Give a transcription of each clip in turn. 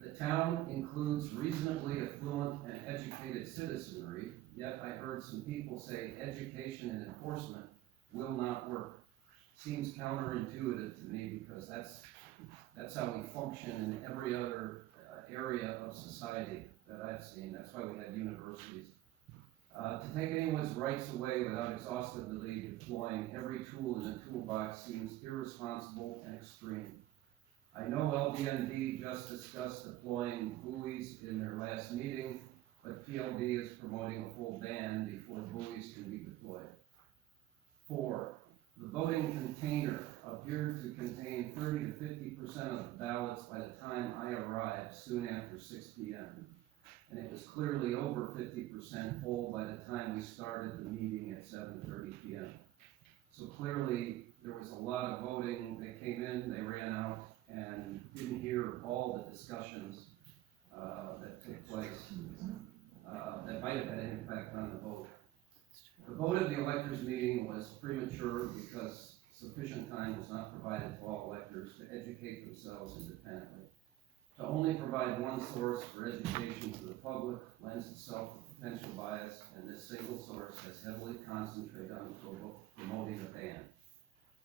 The town includes reasonably affluent and educated citizenry, yet I heard some people say education and enforcement will not work. Seems counterintuitive to me because that's how we function in every other area of society that I've seen. That's why we have universities. To take anyone's rights away without exhaustively deploying every tool in the toolbox seems irresponsible and extreme. I know LBND just discussed deploying buoys in their last meeting, but PLD is promoting a full ban before buoys can be deployed. 4, the voting container appeared to contain 30 to 50% of the ballots by the time I arrived soon after 6 p.m. And it was clearly over 50% full by the time we started the meeting at 7:30 p.m. So clearly there was a lot of voting. They came in, they ran out, and didn't hear all the discussions that took place that might have had an impact on the vote. The vote of the electors meeting was premature because sufficient time was not provided to all electors to educate themselves independently. To only provide one source for education to the public lends itself to potential bias, and this single source has heavily concentrated on promoting a ban.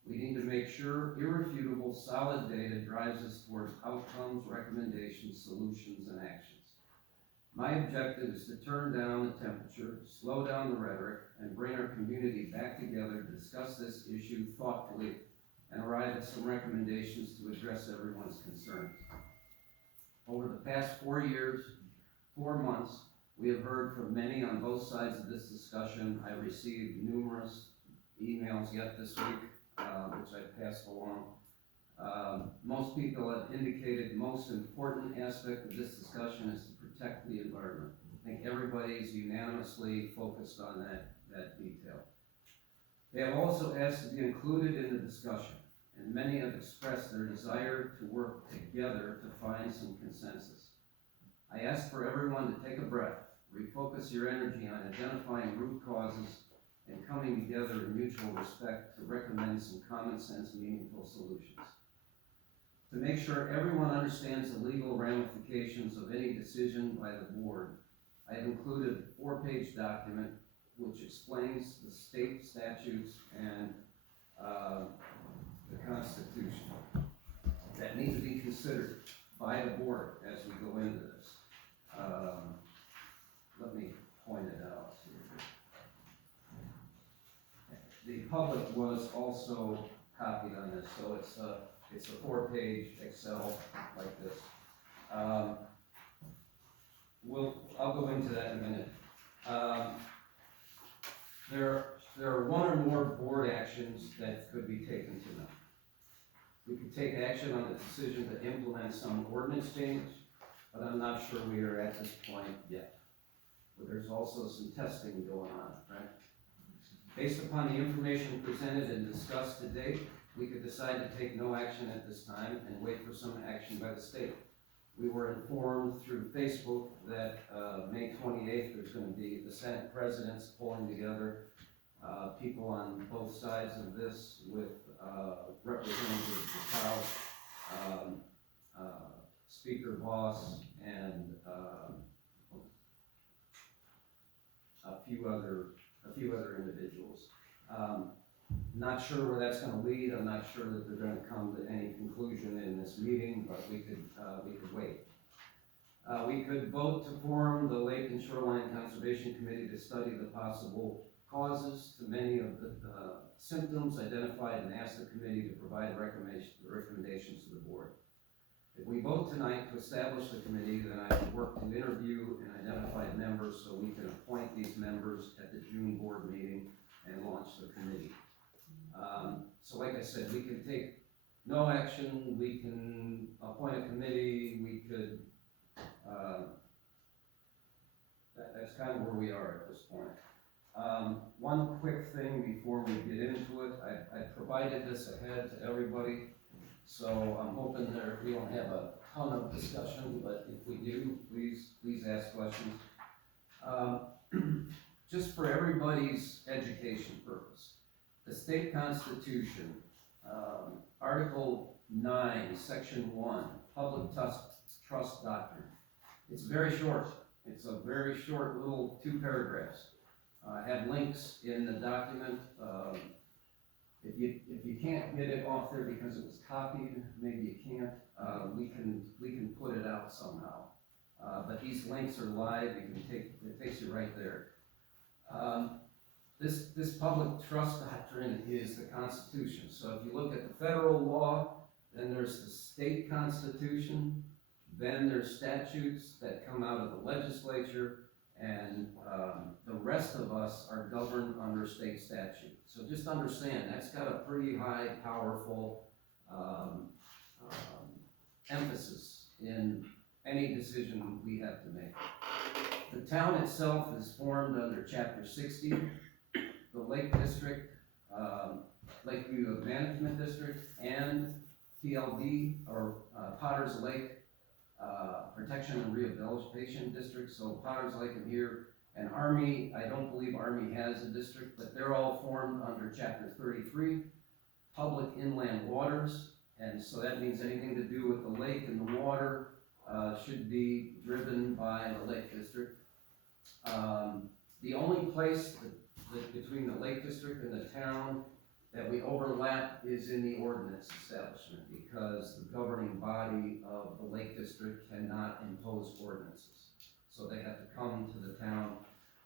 We need to make sure irrefutable, solid data drives us towards outcomes, recommendations, solutions, and actions. My objective is to turn down the temperature, slow down the rhetoric, and bring our community back together to discuss this issue thoughtfully and arrive at some recommendations to address everyone's concerns. Over the past 4 months, we have heard from many on both sides of this discussion. I received numerous emails yet this week, which I passed along. Most people have indicated the most important aspect of this discussion is to protect the environment. I think everybody's unanimously focused on that detail. They have also asked to be included in the discussion, and many have expressed their desire to work together to find some consensus. I ask for everyone to take a breath, refocus your energy on identifying root causes, and coming together in mutual respect to recommend some common sense, meaningful solutions. To make sure everyone understands the legal ramifications of any decision by the board, I have included a 4-page document which explains the state statutes and the Constitution that need to be considered by the board as we go into this. Let me point it out here. The public was also copied on this, so it's a 4-page Excel like this. I'll go into that in a minute. There are one or more board actions that could be taken tonight. We could take action on the decision to implement some ordinance change, but I'm not sure we are at this point yet. But there's also some testing going on, right? Based upon the information presented and discussed to date, we could decide to take no action at this time and wait for some action by the state. We were informed through Facebook that May 28th there's going to be the Senate presidents pulling together people on both sides of this with Representative Patel, Speaker Voss, and a few other individuals. Not sure where that's going to lead. I'm not sure that they're going to come to any conclusion in this meeting, but we could wait. We could vote to form the Lake and Shoreline Conservation Committee to study the possible causes to many of the symptoms identified and ask the committee to provide recommendations to the board. If we vote tonight to establish the committee, then I will work to interview and identify members so we can appoint these members at the June board meeting and launch the committee. So like I said, we can take no action, we can appoint a committee, we could, that's kind of where we are at this point. One quick thing before we get into it, I provided this ahead to everybody, so I'm hoping that we don't have a ton of discussion, but if we do, please ask questions. Just for everybody's education purpose, the state constitution, Article 9, Section 1, Public Trust Doctrine. It's very short. It's a very short little 2 paragraphs. I have links in the document. If you can't get it off there because it was copied, maybe you can't, we can put it out somehow. But these links are live, it takes you right there. This public trust doctrine is the Constitution. So if you look at the federal law, then there's the state constitution, then there's statutes that come out of the legislature, and the rest of us are governed under state statute. So just understand, that's got a pretty high, powerful emphasis in any decision we have to make. The town itself is formed under Chapter 60, the Lake District, Lakeview Management District, and PLD, or Potters Lake Protection and Rehabilitation District. So Potters Lake in here, and Army, I don't believe Army has a district, but they're all formed under Chapter 33, Public Inland Waters, and so that means anything to do with the lake and the water should be driven by the Lake District. The only place between the Lake District and the town that we overlap is in the ordinance establishment, because the governing body of the Lake District cannot impose ordinances. So they have to come to the town.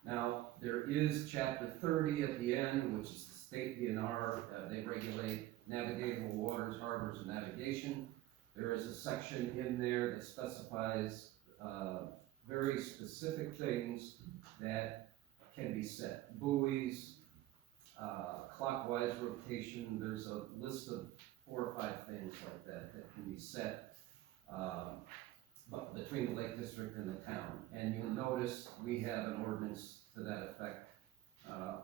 Now, there is Chapter 30 at the end, which is the state DNR. They regulate navigable waters, harbors, and navigation. There is a section in there that specifies very specific things that can be set. Buoys, clockwise rotation, there's a list of 4 or 5 things like that that can be set between the Lake District and the town. And you'll notice we have an ordinance to that effect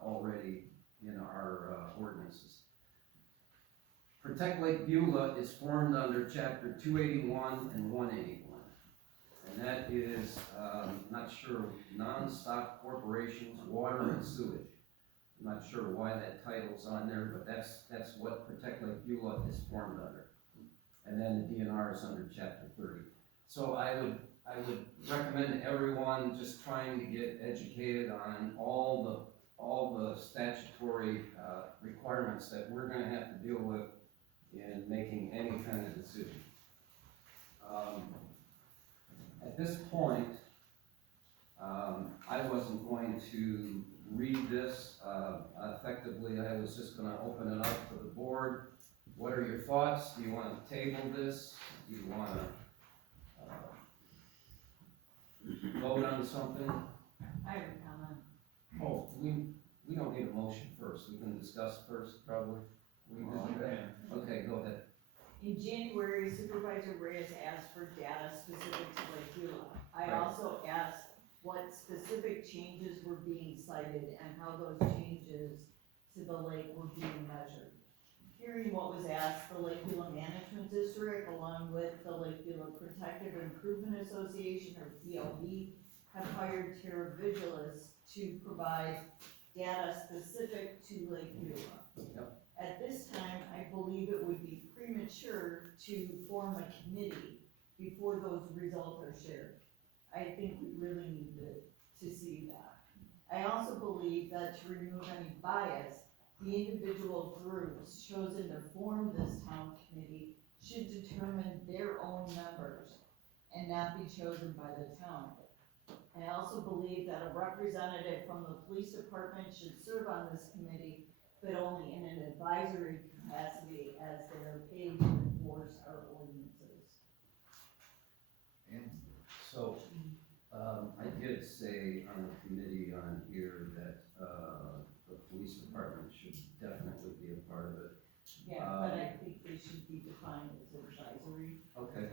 already in our ordinances. Protect Lake Beulah is formed under Chapter 281 and 181. And that is, not sure, non-stock corporations, water and sewage. I'm not sure why that title's on there, but that's what Protect Lake Beulah is formed under. And then the DNR is under Chapter 30. So I would recommend everyone just trying to get educated on all the statutory requirements that we're going to have to deal with in making any kind of decision. At this point, I wasn't going to read this effectively. I was just going to open it up to the board. What are your thoughts? Do you want to table this? Do you want to vote on something? I have a comment. Oh, we don't need a motion first. We can discuss first, probably. We can do that. Okay, go ahead. In January, Supervisor Reyes asked for data specific to Lake Beulah. I Right. also asked what specific changes were being cited and how those changes to the lake were being measured. Hearing what was asked, the Lake Beulah Management District, along with the Lake Beulah Protective Improvement Association, or PLD, have hired Terra Vigilis to provide data specific to Lake Beulah. Yep. At this time, I believe it would be premature to form a committee before those results are shared. I think we really need to see that. I also believe that to remove any bias, the individual groups chosen to form this town committee should determine their own members and not be chosen by the town. I also believe that a representative from the police department should serve on this committee, but only in an advisory capacity, as they are paid to enforce our ordinances. So, I did say on the committee on here that, the police department should definitely be a part of it. Yeah, but I think they should be defined as advisory. Okay.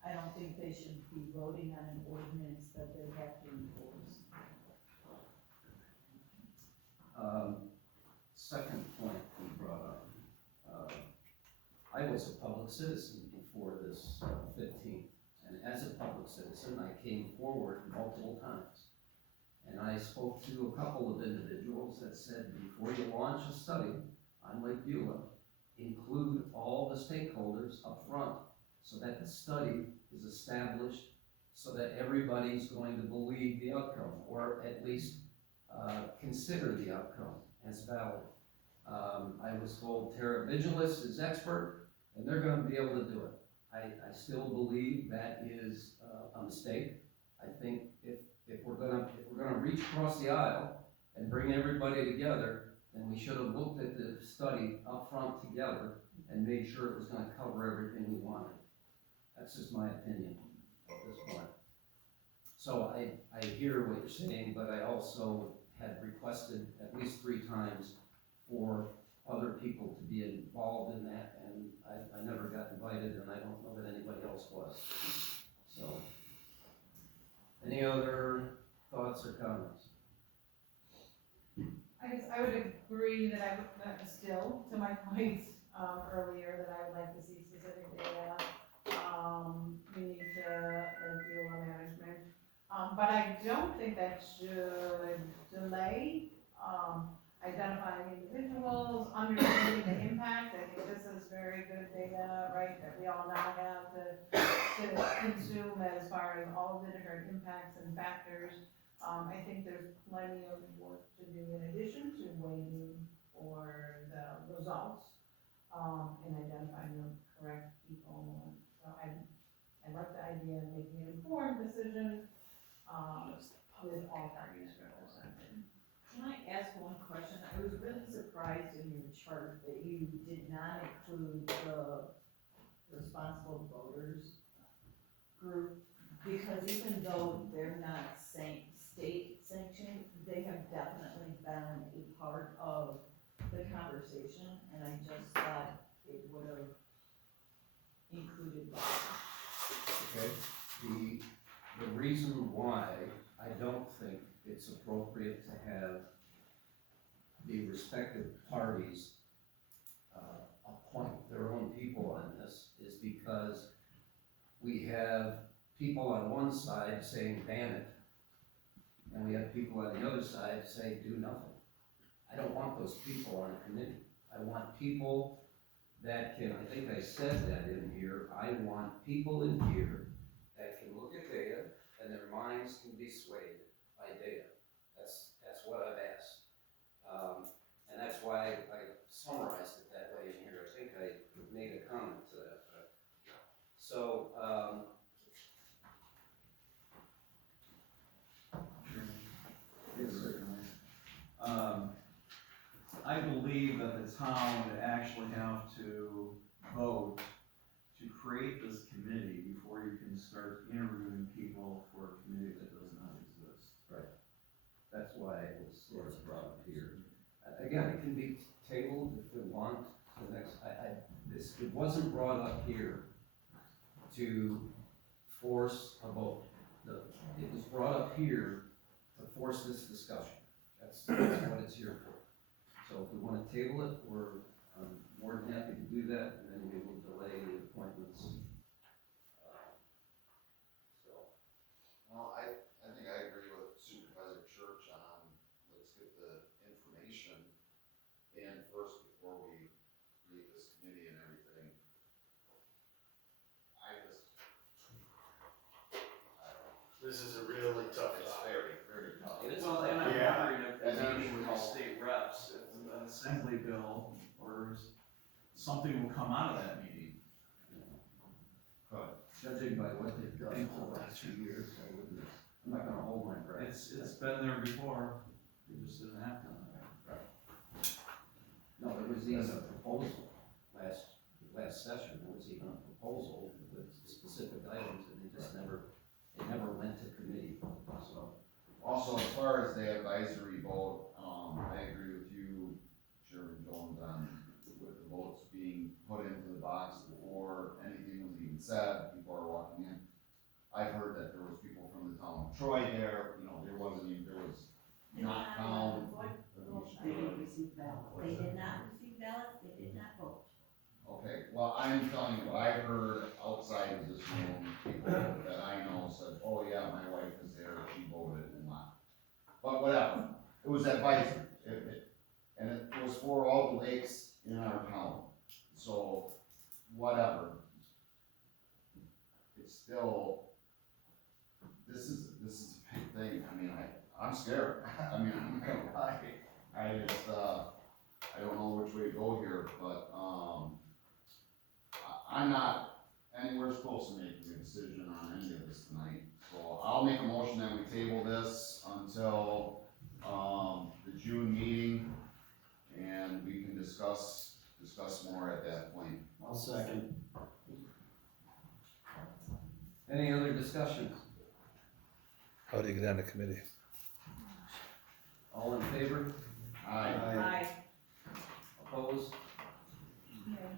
I don't think they should be voting on an ordinance that they have to enforce. Second point we brought up, I was a public citizen before this 15th, and as a public citizen, I came forward multiple times. And I spoke to a couple of individuals that said, before you launch a study on Lake Beulah, include all the stakeholders up front so that the study is established, so that everybody's going to believe the outcome, or at least consider the outcome as valid. I was told Terra Vigilis is expert, and they're gonna be able to do it. I still believe that is a mistake. I think if we're gonna reach across the aisle and bring everybody together, then we should have looked at the study up front together and made sure it was gonna cover everything we wanted. That's just my opinion at this point. So I hear what you're saying, but I also had requested at least 3 times for other people to be involved in that, and I never got invited, and I don't know that anybody else was. So, any other thoughts or comments? I guess I would agree that still, to my point, earlier, that I would like to see specific data. We need to review our management. But I don't think that should delay, identifying individuals, understanding the impact. I think this is very good data, right, that we all now have to consume as far as all of the different impacts and factors. I think there's plenty of work to do in addition to waiting for the results, and identifying the correct people. So I like the idea of making an informed decision, with all parties represented. Can I ask one question? I was really surprised in your chart that you did not include the responsible voters group, because even though they're not state sanctioned, they have definitely been a part of the conversation, and I just thought it would have included that. Okay, the reason why I don't think it's appropriate to have the respective parties appoint their own people on this is because we have people on one side saying ban it, and we have people on the other side say do nothing. I don't want those people on a committee. I want people that can, I think I said that in here, I want people in here that can look at data and their minds can be swayed by data. That's what I've asked. And that's why I summarized it that way in here. I think I made a comment to that effect. So, Yes, certainly. I believe that the town would actually have to vote to create this committee before you can start interviewing people for a committee that does not exist. that's why it was sort of brought up here. Again, it can be tabled if we want to the next, it wasn't brought up here to force a vote. It was brought up here to force this discussion. That's what it's here for. So if we wanna table it, we're more than happy to do that, and then we will delay the appointments. Well, I think I agree with Supervisor Church on, let's get the information in first before we create this committee and everything. I don't know. This is a really tough It's topic. very tough. It is. Well, and I'm Yeah. wondering if the And then- meeting with the state reps, if an assembly bill or something will come out of that meeting. Judging by what they've done for the last 2 years, I'm not gonna hold my breath. It's been there before, it just didn't happen. No, there was even a proposal last session, there was even a proposal with specific items, and it never went to committee, so. Also, as far as the advisory vote, I agree with you, Chairman Jones, on with the votes being put into the box before anything was even said, people are walking in. I've heard that there was people from the town of Troy there, there was not town. They didn't receive ballots. They did not receive ballots, they did not vote. Okay, well, I'm telling you, what I heard outside of this room, people that I know said, oh yeah, my wife is there, she voted and not. But whatever, it was advisory, and it was for all the lakes in our town. So, whatever. It's still, this is a big thing, I mean, I'm scared, I mean, I'm not gonna lie. I just, I don't know which way to go here, but, I'm not anywhere close to making a decision on any of this tonight. So I'll make a motion that we table this until, the June meeting, and we can discuss more at that point. I'll second. Any other discussion? How do you get on the committee? All in favor? Aye. I, Opposed? Okay.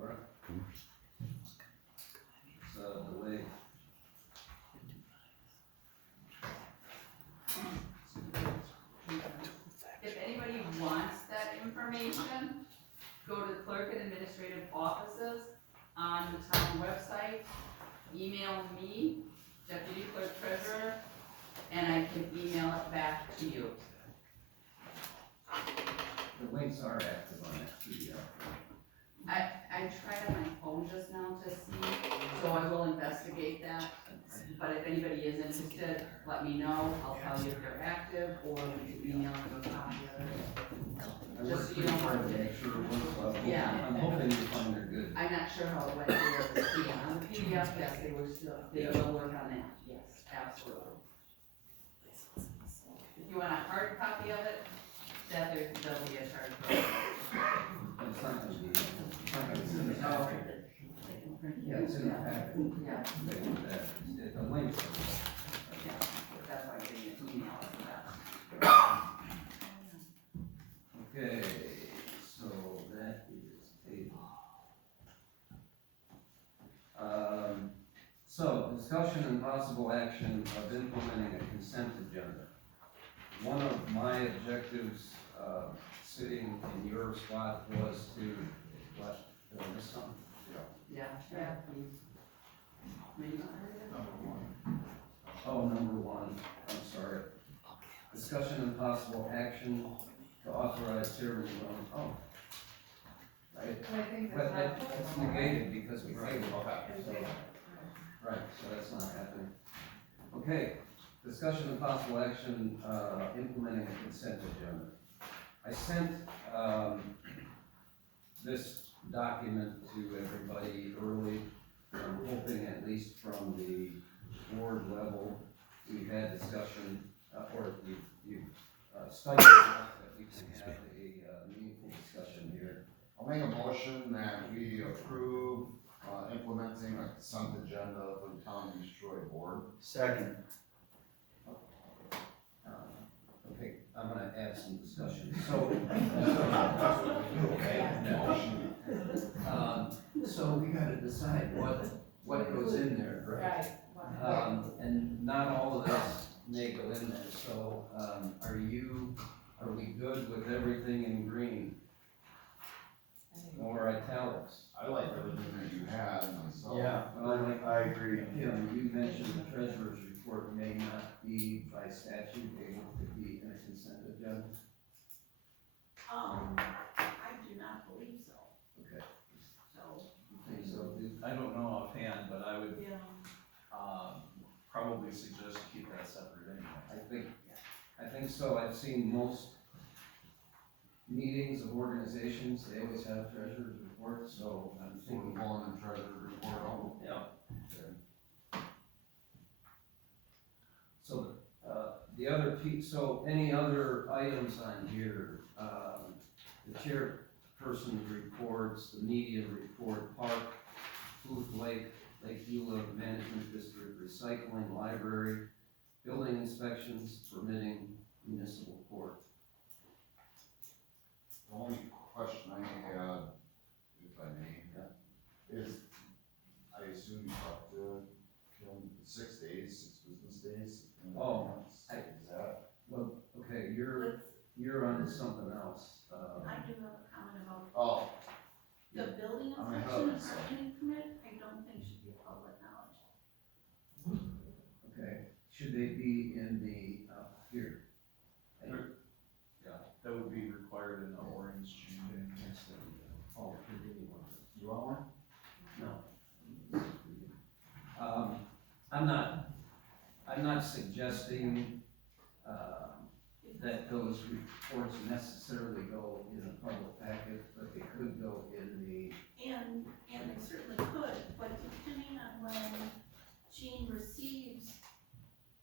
Alright. It's, delayed. If anybody wants that information, go to clerk and administrative offices on the town website, email me, deputy clerk treasurer, and I can email it back to you. The links are active on that PDF. I tried on my phone just now to see, so I will investigate that. But if anybody is interested, let me know, I'll tell you if they're active, or we can email them a copy of it. I Just worked so you pretty know hard what to it make is. sure it works well. Yeah. I'm hoping you find they're good. I'm not sure how it went through the scan, on the PDF, yes, they were still, they will work on that, yes, absolutely. If you want a hard copy of it, there'll be a hard copy. It's not gonna be, it's not gonna be, it's not- yeah, it's in the packet. Yeah, They do that. The links are. yeah, that's why I didn't email it, that. Okay, so that is table. So discussion and possible action of implementing a consent agenda. One of my objectives, sitting in your spot was to, what, did I miss something? Yeah, please. Maybe not heard of it? Number one. Oh, number one, I'm sorry. Discussion and possible action to authorize Chairman Jones, oh. Right, But I think but that's that's not. negated because we tabled it. Okay. Right, so that's not happening. Okay, discussion and possible action, implementing a consent agenda. I sent, this document to everybody early. I'm hoping at least from the board level, we've had discussion, or you've studied enough that we can have a meaningful discussion here. I'll make a motion that we approve, implementing a consent agenda for the town of East Troy board. Second. Okay, I'm gonna add some discussion. So, so we gotta decide what goes in there, right? Right. And not all of this may go in there, so, are we good with everything in green or italics? I like everything that you had myself. Yeah, Well, like, I agree. Kim, you mentioned the treasurer's report may not be by statute able to be in a consent agenda. I do not believe so, Okay, so. okay, so I don't know offhand, but I would, yeah, probably suggest you keep that separate anyway. I think so. I've seen most meetings of organizations, they always have treasurer's reports, so I'm So we're thinking. pulling the treasurer's report out. Yeah. So, the other so any other items on here, the chairperson's reports, the media report, park, Booth Lake, Lake Beulah Management District, recycling, library, building inspections, permitting, municipal court. The only question I had, if I may, is, I assume you talked to Kim, 6 days, 6 business days? in Oh, advance. Is that? Well, okay, you're on something else. I do have a comment about Oh, the building I mean, inspection and how- permitting permit, I don't think should be public knowledge. Okay, should they be in the, here? That would be required in the ordinance change. Oh, continue on. I'm not suggesting, that those reports necessarily go in the public packet, but they could go in the, And they certainly could, but depending on when Jean receives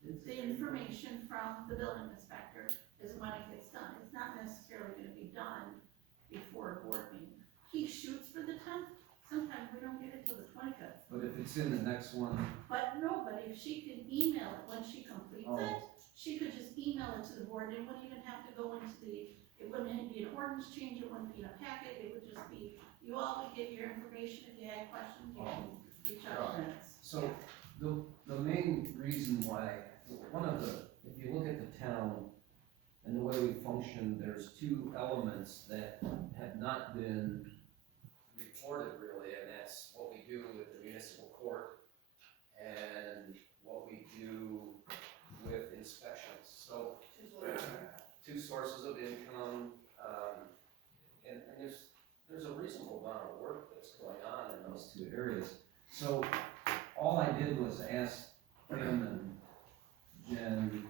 the information from the building inspector is when it gets done. It's not necessarily gonna be done before a board meeting. He shoots for the 10th, sometimes we don't get it till the 25th. but if it's in the next one, But no, but if she can email it when she completes Oh. it, she could just email it to the board, it wouldn't even have to go into it wouldn't be an ordinance change, it wouldn't be in a packet, it would just be, you all would get your information, if you had questions, you can reach out to us. so the main reason why, one of the, if you look at the town and the way we function, there's two elements that have not been reported really, and that's what we do with the municipal court and what we do with inspections. So, two sources of income, and there's a reasonable amount of work that's going on in those two areas. So, all I did was ask him and Jen,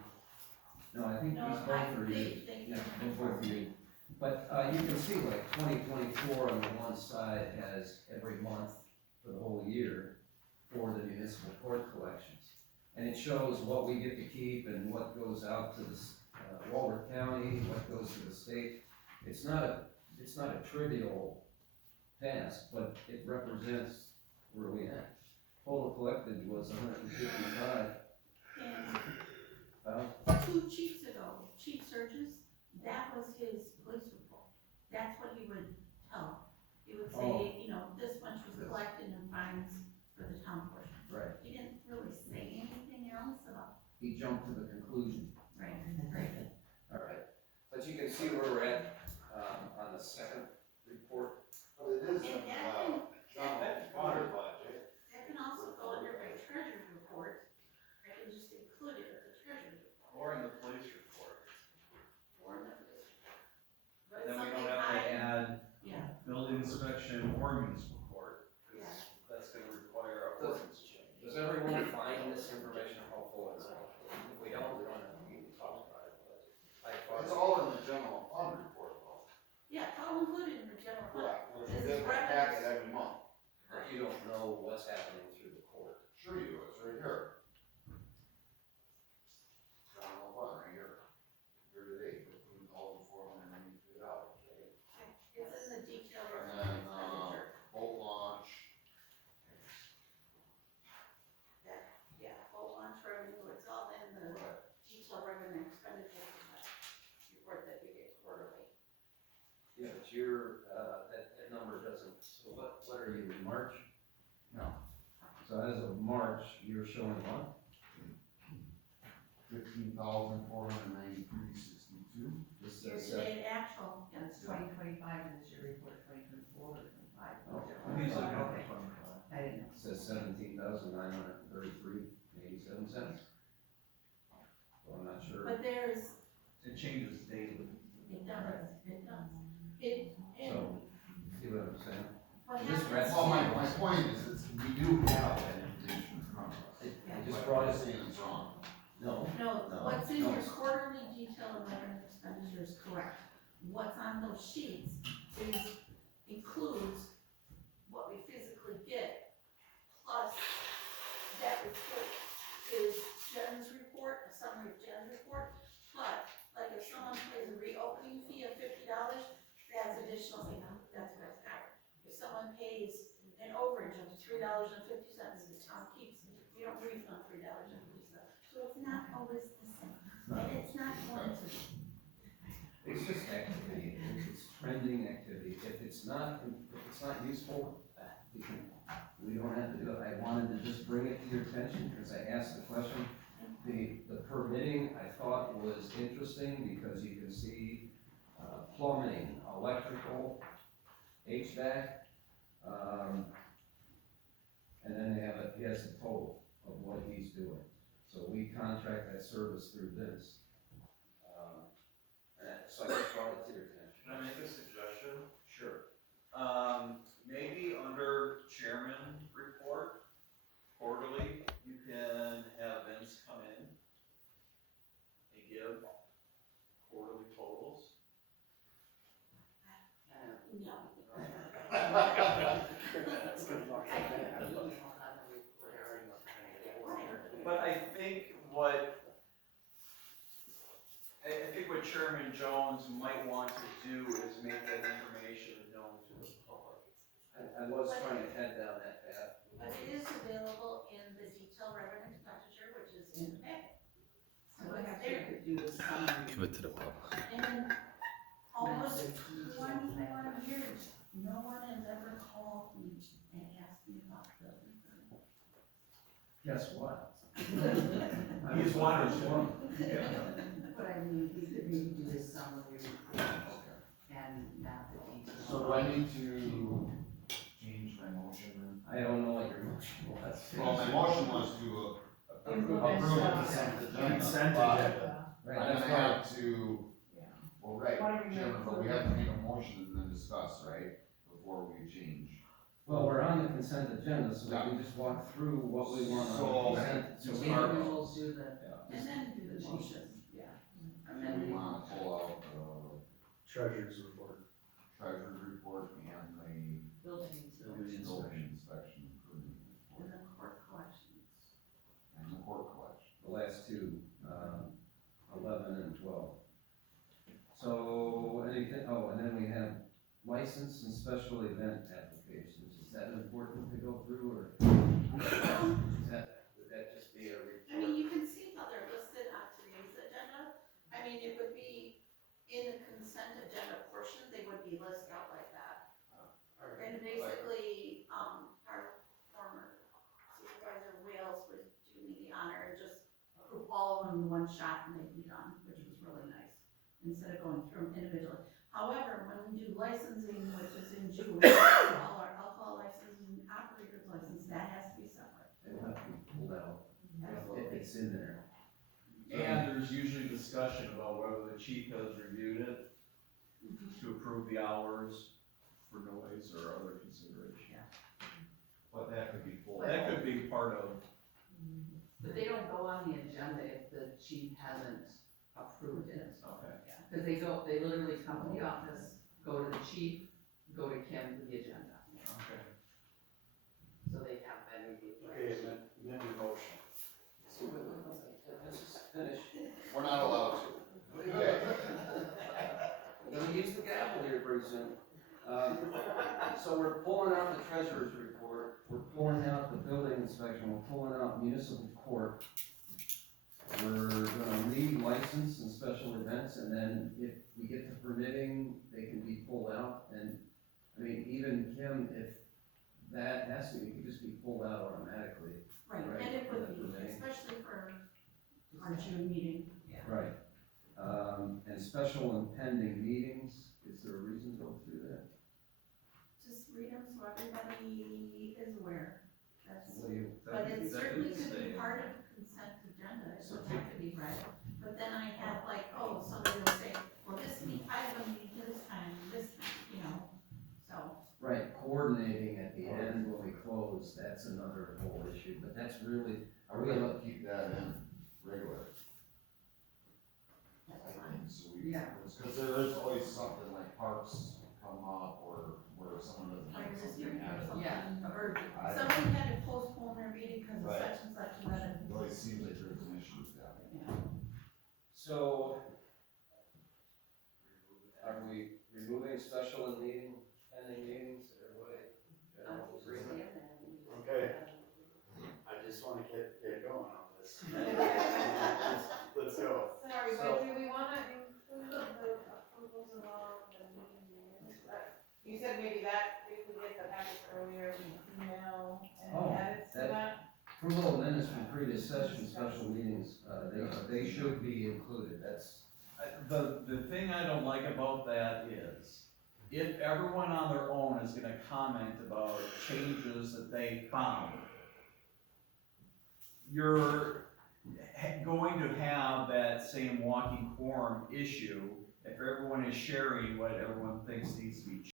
no, I think these No, both I, are you. they Yeah, they both you. But, you can see like 2024 on the one side has every month for the whole year for the municipal court collections. And it shows what we get to keep and what goes out to the, Walworth County, what goes to the state. It's not a trivial task, but it represents where we at. Total collected was 155. And 2 chiefs ago, chief searches, that was his police report. That's what he would tell. He would Oh. say, you know, this much was collected in fines for the town portion. Right. He didn't really say anything else about, He jumped to the conclusion. right. All right. But you can see where we're at, on the second report. But it is, And that can also go under my treasurer's report. I can just include it with the treasurer's report. Or in the police report. Or in the police report. But Then we something don't have to I- add Yeah, building inspection or municipal court, Yeah. cause that's gonna require a ordinance change. Does everyone find this information helpful? If we don't have to even talk about it, but I thought. it's all in the general fund report though. yeah, it's all included in the general fund. Correct, which This is is in the packet revenues. every month. But you don't know what's happening through the court. Sure you do, it's right here. General fund, right here. Year to date, $15,493. It's in the detail And revenue then, expenditure. boat launch, Yeah, full launch revenue, it's all in the detail revenue expenditure report that we get quarterly. Yeah, but that number doesn't, so what are you, in March? No. So as of March, you're showing what? 15,493.62. This Year says, to date actual, And it's 2025 and it's your report, 2024 or 25. Okay. He's like, Okay. okay. I didn't know. says 17,933.87 cents. So I'm not sure. but there's, It changes daily. it does. So, see what I'm saying? What This happens? rest- Well, my point is, we do have that information in front of us. I Yeah. just But brought I'm it, saying it's wrong. no, No, No, what's in no. your quarterly detail and revenue expenditure is correct. What's on those sheets includes what we physically get, plus that report is Jen's report, a summary of Jen's report. But, like if someone pays a reopening fee of $50, that's additional income, that's what's covered. If someone pays an overage of $3.50, the town keeps it. We don't refund $3.50. So it's not always the same, and it's not going to be. it's just activity, it's trending activity. If it's not useful, we don't have to do it. I wanted to just bring it to your attention because I asked the question. The permitting I thought was interesting because you can see, plumbing, electrical, HVAC, and then he has the total of what he's doing. So we contract that service through Vince. So I just brought it to your attention. Can I make a suggestion? Sure. Maybe under chairman report, quarterly, you can But I think what Chairman Jones might want to do is make that information known to the public. I was trying to head down that path. But it is available in the detailed revenue expenditure, which is in the packet. So it's there. Do the summary. Give it to the public. And almost 21 years, no one has ever called me and asked me about building permit. Guess what? He's wanted to. But I mean, we could maybe do this summary report and not the detail. So do I need to change my motion then? I don't know what your motion was. Well, my motion was to approve Implement the stuff. consent agenda. Consent but agenda. Right, I'm that's gonna right. have to, well, right, Why don't we Chairman, make- but we have to make a motion and then discuss, right, before we change. Well, we're on the consent agenda, so we can just walk through what we want on So- the consent. so Maybe Mark- we'll do the, And then do the motion, yeah. And And then we we wanna pull out the Treasurer's report. treasurer's report and the building building inspection. inspection improvement and report then court collections. and the court collection. The last two, 11 and 12. So, anything, oh, and then we have license and special event applications. Is that important to go through, or is that, would that just be a report? I mean, you can see how they're listed on today's agenda. I mean, it would be in the consent agenda portion, they would be listed out like that. And basically, our former supervisor Wales would do me the honor and just approve all of them in one shot and they'd be done, which was really nice, instead of going through them individually. However, when we do licensing, which is in June, all our alcohol license and operator's license, that has to be separate. It'll have to be pulled out if it's in there. And there's usually discussion about whether the chief has reviewed it to approve the hours for noise or other consideration. But that could be pulled. That could be part of, But they don't go on the agenda if the chief hasn't approved it. okay. Cause they literally come to the office, go to the chief, go to Kim with the agenda. Okay. So they have been reviewed. Okay, then the motion. Let's just finish. We're not allowed to. Okay. I'm gonna use the gavel here pretty soon. So we're pulling out the treasurer's report, we're pulling out the building inspection, we're pulling out municipal court. We're gonna leave license and special events, and then if we get to permitting, they can be pulled out, and, I mean, even Kim, if that has to, it could just be pulled out automatically. Right, Right, and it would be, permitting. especially for our June meeting. Right. And special and pending meetings, is there a reason to go through that? Just read them so everybody is aware. That's, What do you, but it that certainly could could be stay. part of the consent agenda, it doesn't have to be read. But then I have like, oh, somebody will say, well, this meeting, I have a meeting this time, you know, so. right, coordinating at the end when we close, that's another whole issue, but that's really, Are we gonna keep that in regular? That's I fine. think so we, Yeah. cause there is always something like parks come up or where someone doesn't Fire have something district or happen. something, Yeah. or I- somebody had to postpone their meeting because of Right. such and such and that. It always seems like there's an issue with that. so. Are we removing special and pending meetings, or what? General agreement? Okay. I just wanna get going on this. Let's go. Sorry, So- but do we wanna include the approvals of all the meeting minutes? You said maybe that, if we get the package earlier, we email Oh, and edits to that- that? Approval of minutes from previous session, special meetings, they should be included, that's, The thing I don't like about that is, if everyone on their own is gonna comment about changes that they found, you're going to have that same walking quorum issue if everyone is sharing what everyone thinks needs to be